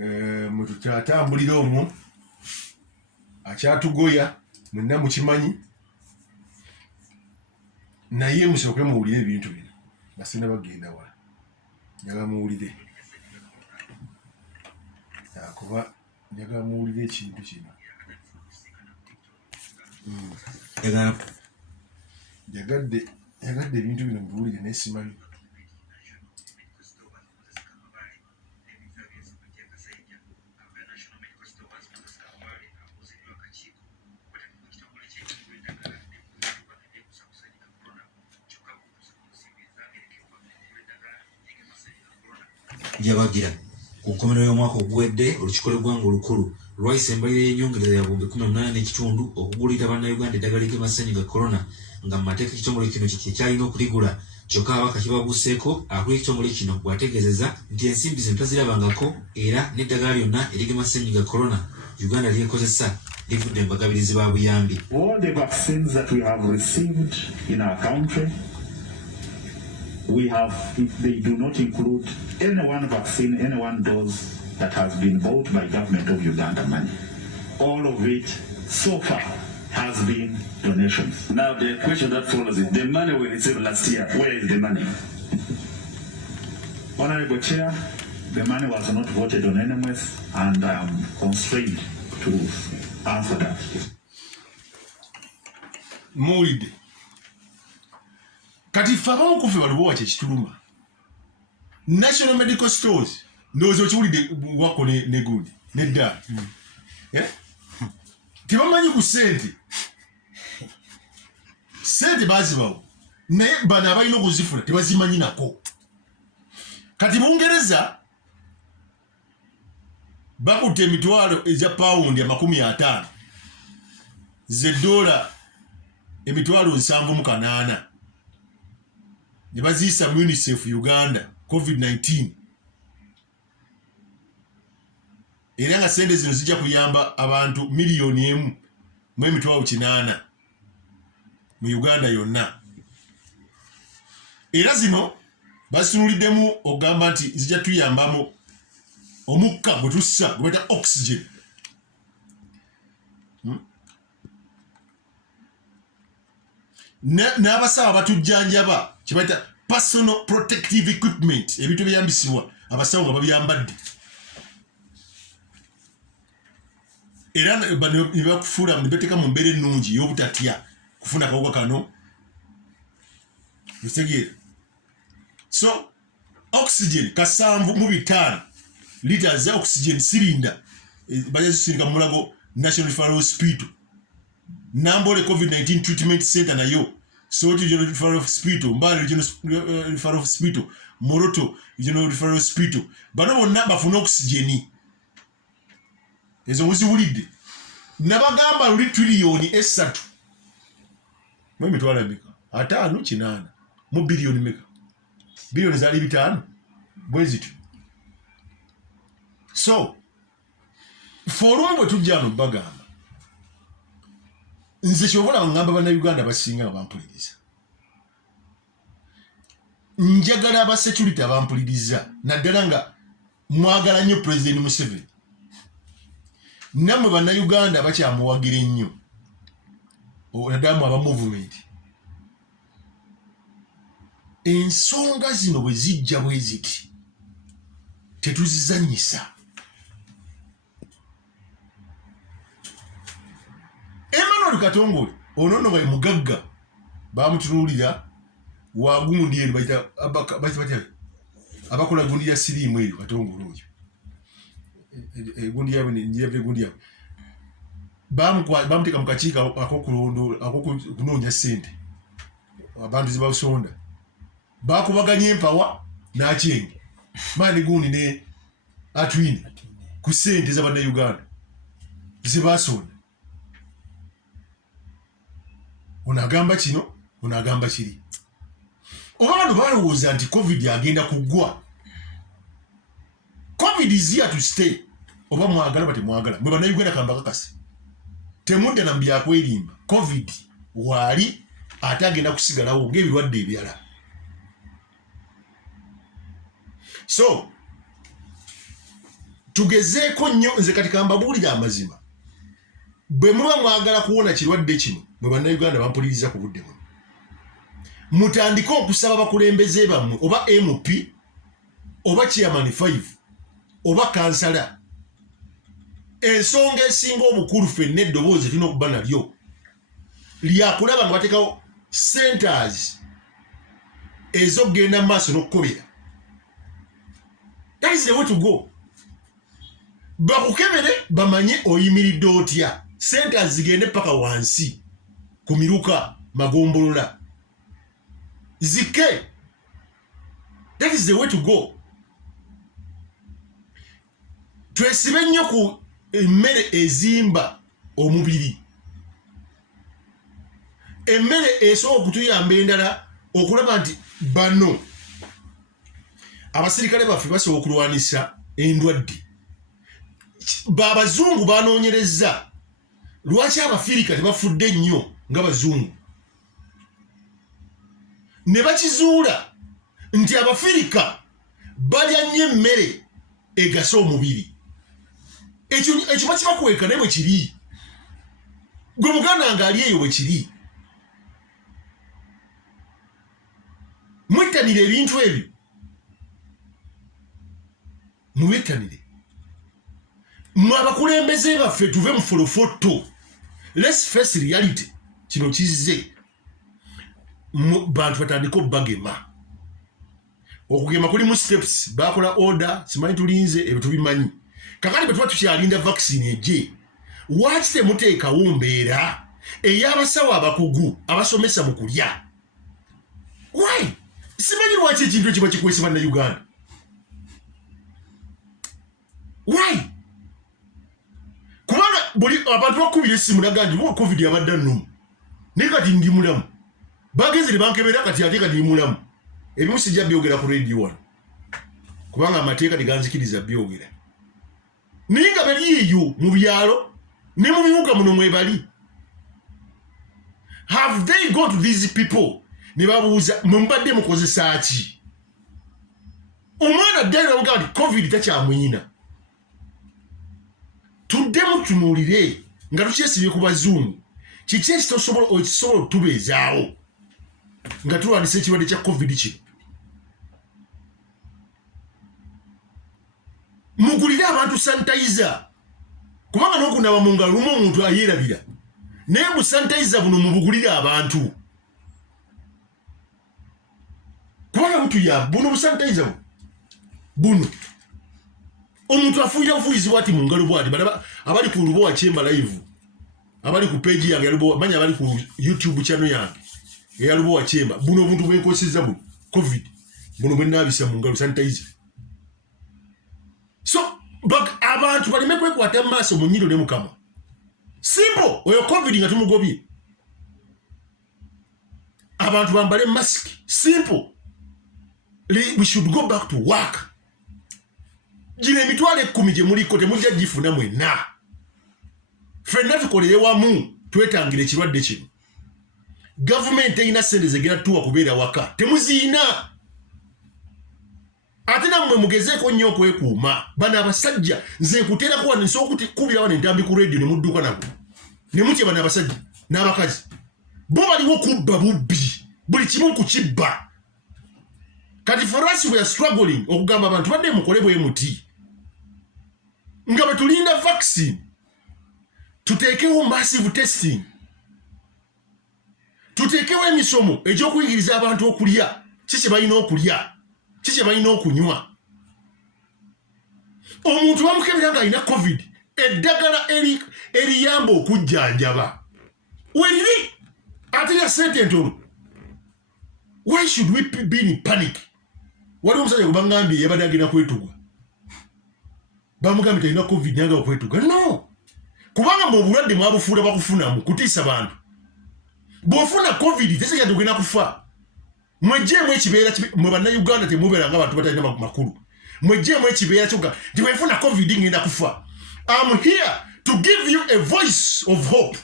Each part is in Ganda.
mwe tukyatambulira omwo akyatugoya mwenna mukimanyi naye musooke muwulire ebintu bino basina bagenda wala njagala muwulire kuba njagala muwulire ekintu kino yagadde ebintu bino mubiwulire naye simanyi Jabagira ku nkomerero y'omwaka oguwedde olukiiko lw'eggwanga olukulu lwayisa embalirira y'ennyongera ya bombi 18 n'ekitundu okugulira bannayuganda eddagala ly'amasenyiga corona nga mu mateeka ekitongole kino kyalina okuligula kyokka abaka kibabuuseeko akuli ekitongole kino bw'ategeezeza nti ensimbi zino tazirabangako era n'eddagala lyonna ery'amasenyiga corona Uganda lyekozesa livudde mbagabirizi ba buyambi. All the vaccines that we have received in our country, they do not include any one vaccine, any one dose that has been bought by government of Uganda money. All of it so far has been donations. Now the question that follows is the money we received last year, where is the money? Honorable Chair, the money was not voted on anyways, and I am constrained to answer that. Muwulidde kati ffe abamu kufe waliwo kyekituluma National Medical Stores ndowooza okiwulidde wako ne gundi neddaala tebamanyi ku sente bazibawo naye bano abalina okuzifuna tebazimanyi nako kati Bungereza bakutte emitwalo eza pawundi 50 $7 7.8 ne baziyisa UNICEF Uganda COVID-19 era nga sente zino zijja kuyamba abantu 1,800,000 mu Uganda yonna era zino basululiddemu ogamba nti zijja tuyambamu omukka gwe tussa gwe bata oxygen n'abasawo batujjanjaba kibaita personal protective equipment ebintu byambisibwa abasawo nga babyambadde era ne bakufuula ne bateeka mu mbeera ennungi y'obutatya kufuna akawuka kano bitegeera so oxygen 7.5 liters za oxygen cylinder bajazisindika mu Mulago National Referral Hospital Nambole COVID-19 Treatment Center nayo Soti Regional Referral Hospital Mbale Regional Referral Hospital Moroto Regional Referral Hospital bano bonna bafuna oxygen ezo muziwulidde nabagamba luli trillion 3 mu mitwalo emeka 5.8 mu billion meka billion zali 5 bwezito so forum tujjano bagamba nze kyobola ngamba bana Uganda basinga abampuliriza njagala aba security abampuliriza naddala nga mwagala nnyo President Museveni namwe bana Uganda bakyamuwagira ennyo nadamu aba movement ensonga zino bwe zijja bwe ziti tetuzizanyisa Emmanuel Katongole onono nga mugagga bamutululira wagundi eri bayita abakola gundi ya sirimu eri Katongole oyo gundi yawe njia gundi yawe bamuteka mukakiika akokunoonya sente abantu zibasonda bakubaganya empawa n'akyenge maani gundi ne atwini ku sente z'abana Uganda zibasonda onagamba kino onagamba kiri oba bano balowooza nti COVID agenda kuggwa COVID is here to stay oba mwagala bate mwagala mwe bana Uganda kamba kakasi temudde na mbyakwerimba COVID wali ate agenda kusigalawo ng'ebirwadde ebirala so tugezeeko nnyo nze kati kambabuulira amazima bwe muba mwagala kuwona kirwadde kino bwe bannayuganda bampuliriza ku budde buno mutandike okusaba bakulembeze bammwe oba MP oba chairman 5 oba kansala ensonga esinga obukulu ffenna eddoboozi tulina okuba nalyo lyakulaba nga bateekawo centers ez'okugenda mu maaso n'okukobera. That is the way to go. Bakukebere bamanye oyimiridde otya centers zigende paka wansi ku miruka magombolola zike. That is the way to go. Twesibe nnyo ku emmere ezimba omubiri, emmere esobola okutuyamba endala okulaba nti bano abasirikale baffe basobola okulwanisa endwadde. Abazungu banoonyereza lwaki Abafirika tebafudde nnyo nga Bazungu, ne bakizuula nti Abafirika balya nnyo emmere egasa omubiri. Ekyo bakibakweka naye bwe kiri, gwe muganda nga ali eyo bwe kiri. Mwettanire ebintu ebyo, mubettanire. Mwe abakulembeze baffe tuve mu folofoto. Let's face reality. Kino kizze bantu batandika obbagema. Okugema kulimu steps, bakola order, simanyi tulinze ebyo tubimanyi. Kakati bwe tuba tukyalinda vaccine ejje, lwaki temuteekawo mbeera ey'abasawo abakugu abasomesa mu kulya? Why? Simanyi lwaki ekintu ekiba kikwesa bannayuganda. Why? Kubanga buli abantu bakubira essimu naga nti COVID yabadde nnumu naye kati ndi mulamu, bagenze ne bankebera kati ate kati ndi mulamu. Ebimu sijja byogera ku radio wano kubanga amateeka teganzikiriza byogera, naye nga bali eyo mu byalo ne mu bibuga muno mwe bali. Have they gone to these people ne babuuza mubadde mukozesa ki? Omwana ddala bamuga nti COVID takyamuyina. Tuddemu tunuulire nga tukyesibye ku Bazungu kiki ekitosobola otubeezaawo nga tulwanisa ekirwadde kya COVID kino. Mugulire abantu sanitizer kubanga n'okunaaba mu ngalo lumu omuntu ayeerabira, naye mu sanitizer buno mubugulire abantu kubanga butuyamba. Buno busanitizer buno omuntu afuira bufuyizi bwati mu ngalo bwati. Abali ku Lubowa Chamber live, abali ku page yange ya Lubowa, manya abali ku YouTube channel yange ya Lubowa Chamber, buno omuntu bwenkoseza buno COVID buno bwe nabisa mu ngalo sanitizer. So abantu baleme kwekwata maaso mu nnyindo ne mukama. Simple, oyo COVID nga tumugobye. Abantu bambale mask. Simple. We should go back to work. Jine emitwalo 10 gye muliko temujja gifuna mwenna. Ffenna tukolere wamu twetangire ekirwadde kino. Gavumenti eyina ssente zegera tuwa kubeera waka temuziina. Ate nammwe mugezeeko nnyo okwekuuma. Bano abasajja nze nkuteerako wano nsobola okukubira wano entambi ku radio ne mudduka nabo ne mutya bano abasajja n'abakazi bo baliwo kubba bubbi buli kimu kukibba. Kati for us we are struggling okugamba abantu badde mukole bwe muti nga batulinda vaccine, tuteekewo massive testing, tuteekewo emisomo egy'okuyigiriza abantu okulya kiki balina okulya, kiki balina okunywa. Omuntu bamukebera nga alina COVID, eddagala eriyamba okujjanjaba weriri ate ya sente ntono. Why should we be in panic? Waliwo omusajja gwe bangambye yabadde agenda kwetuga, bamugambye talina COVID nyanga okwetuga. No, kubanga mu bulwadde mwabufuula bakufunamu kutiisa bantu. Bw'ofuna COVID tesigya tugenda kufa. Mwejjeemu ekibeera mwe bannayuganda temubeera ng'abantu batalina makulu. Mwejjeemu ekibeera kyokka nti bw'enfuna COVID ngenda kufa. I'm here to give you a voice of hope.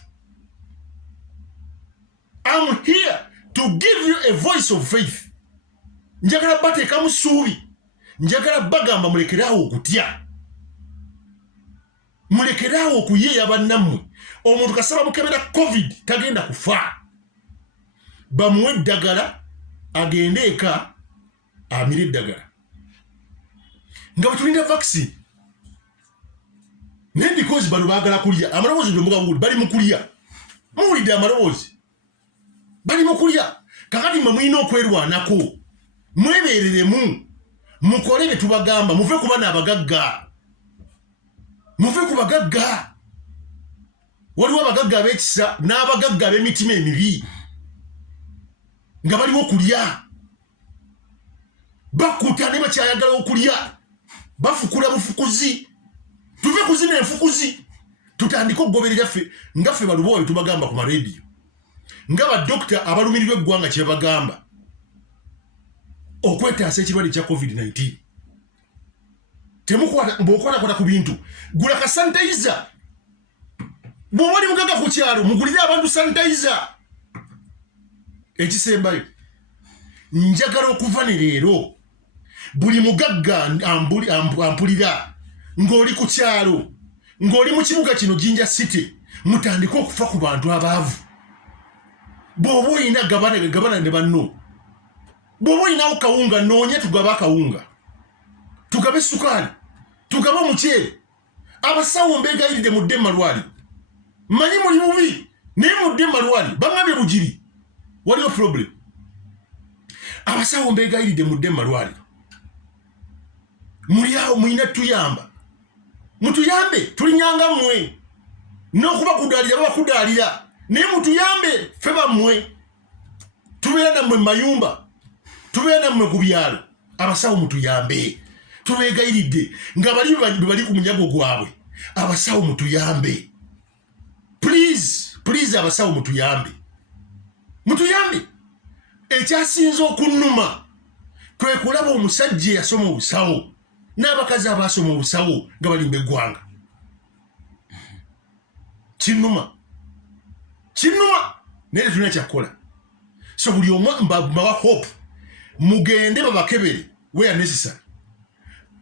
I'm here to give you a voice of faith. Njagala bateeka mu ssuubi, njagala bagamba mulekerawo okutya. mulekerawo okuyeeya bannammwe omuntu kasaba mukebera covid tagenda kufa bamuwe eddagala agende eka amire eddagala nga batulinda vaccine because bano baagala kulya amaloboozi bwemuga bali mu kulya muwulidde amaloboozi bali mu kulya kakati mwe mulina okwerwanako mwebeereremu mukole bye tubagamba muve ku bana abagagga muve ku bagagga waliwo abagagga ab'ekisa n'abagagga ab'emitima emibi nga baliwo okulya bakuta ne bakyayagala okulya bafukula bufukuzi tuve kuzina enfukuzi tutandika okugoberera ffe nga ffe balubowa bye tubagamba ku marediyo nga badokita abalumirirwa eggwanga kye bagamba okwetaasa ekirwadde kya covid-19 bw'okwatakwata ku bintu gula ka sanitayiza bw'oba oli mugaga ku kyalo mugulire abantu sanitayiza ekisembayo njagala okuva ne leero buli mugagga ampulira ng'oli ku kyalo ng'oli mu kibuga kino Jinja City mutandika okufa ku bantu abaavu bw'oba olina gabana ne banno bw'oba olinawo kawunga noonya tugabe akawunga tugabe sukaali tugabe omuceere abasawo mbeegayiride mudde malwaliro manyi muli bubi naye mudde malwaliro bangambye bugiri waliwo problem abasawo mbeegayiride mudde malwaliro muli awo mulina tuyamba mutuyambe tulinyanga mmwe n'okuba kudaalira babakudaalira naye mutuyambe ffe bammwe tubeera nammwe mu mayumba tubeera nammwe ku byalo abasawo mutuyambe tubeegayiridde nga bali ku munyago gwabwe abasawo mutuyambe please abasawo mutuyambe ekyasinza okunnuma kwe kulaba omusajja eyasoma obusawo n'abakazi abaasoma obusawo nga balimba eggwanga kinnuma naye tulina kyakukola so buli omu mbawa hope mugende babakebere where necessary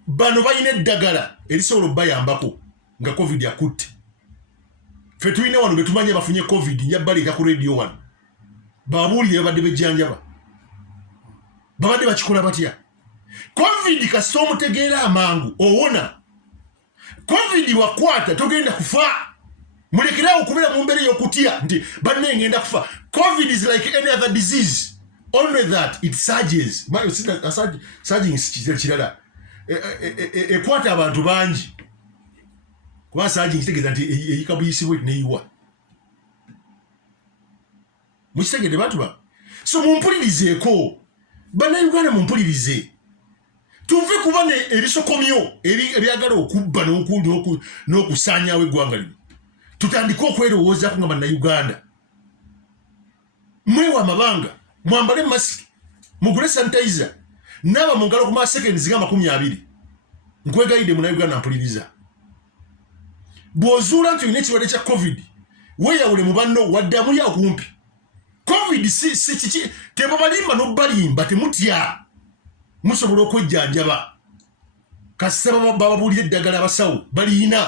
bano balina eddagala erisobola obayambako nga covid akutte ffe tulina wano betumanye bafunye covid njabbaleka ku radio wano babuulire babadde bejjanjaba babadde bakikola batya covid kasita omutegeera amangu owona covid wakwata togenda kufa mulekerawo okubeera mu mbeera ey'okutya nti banne ngenda kufa covid is like any other disease only that it surges surging kirala ekwata abantu bangi kuba surging kitegeeza nti eyika buyisibwe neyiwa mukitegedde bantu ba so mumpulirizeeko bannayuganda mumpulirize tuve kuba ebisokomyo ebyagala okubba n'okusaanyawo eggwanga lino tutandike okwerowoozako nga bannayuganda mwewa amabanga mwambale masiki mugule sanitayiza naaba mu ngalo ku maasekendi nga 20 nkwegayidde munnayuganda mpuliriza bw'ozuula nti olina ekirwadde kya covid weeyawule mu banno wadde amuli akumpi covid si kiki tebabalimba n'obbalimba temutya musobola okwejjanjaba kasita bababuulira eddagala abasawo balina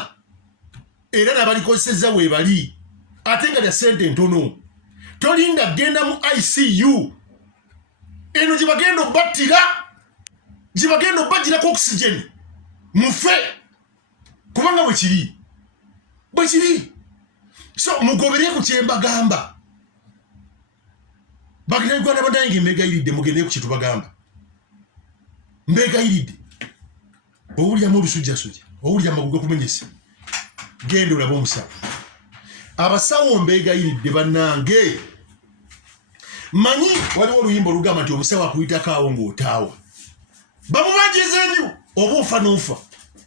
era n'abalikozesezza weebali ate nga lya ssente ntono tolinda genda mu ICU eno gye bagenda obbattira gye bagenda obbagirako oxygen mufe kubanga bwe kiri so mugobere ku kye mbagamba bagenda bandange mbeegayiridde mugende ku kye tubagamba mbeegayiridde owulyamu olusujjasujja owulya amagulu gakumenyesa genda olabe omusawo abasawo mbeegayiridde bannange manyi waliwo oluyimba olugamba nti omusawo akuyitako awo ng'otaawa bamubanjeza ennyo oba ofa n'ofa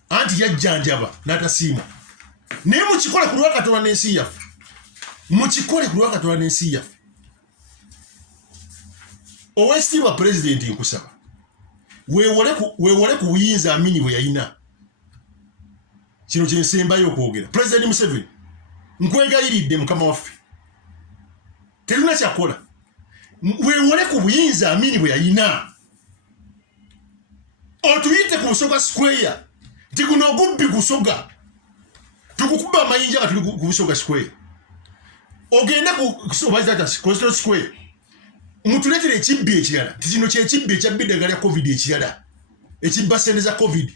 anti yajjanjaba n'atasiima naye mukikole ku lwa Katonda n'ensi yaffe oweekitiibwa pulezidenti nkusaba weewole ku buyinza Amini bwe yalina kino kyensembayo okwogera pulezidenti Museveni nkwegayiridde mukama waffe terina kyakola weewole ku buyinza Amini bwe yalina otuyite ku Busoga Square nti guno ogubbi Busoga tukukuba amayinja nga tuli ku Busoga Square ogenda ku Coastal Square mutuletera ekibbi ekirala kino kyekibbi ekyabbi eddagala lya covid ekirala ekibba sente za covid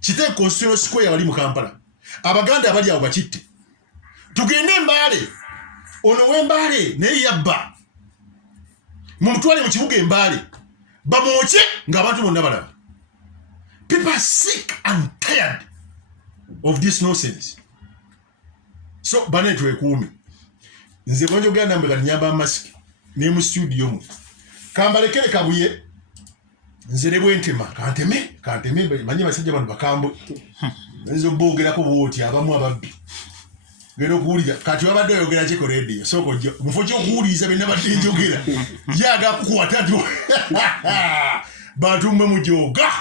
kite Coastal Square wali mu Kampala abaganda abali awo bakitte tugende Mbale ono w'Embale naye yabba mumutwale mu kibuga Embale bamwoche ng'abantu bonna balaba. People are sick and tired of this nonsense. So bane twekuumi nze bonjo ganda mbega nyamba mask ne mu studio mu kambalekere kabuye nze ne bwentema kanteme manye basajja bano bakambo nzo bogera ko bwoti abamu ababbi gero kuulira kati wabadde oyogera kiko radio soko jo mufojo kuuliza bena badde njogera yaga kukwata tu bantu mwe mujoga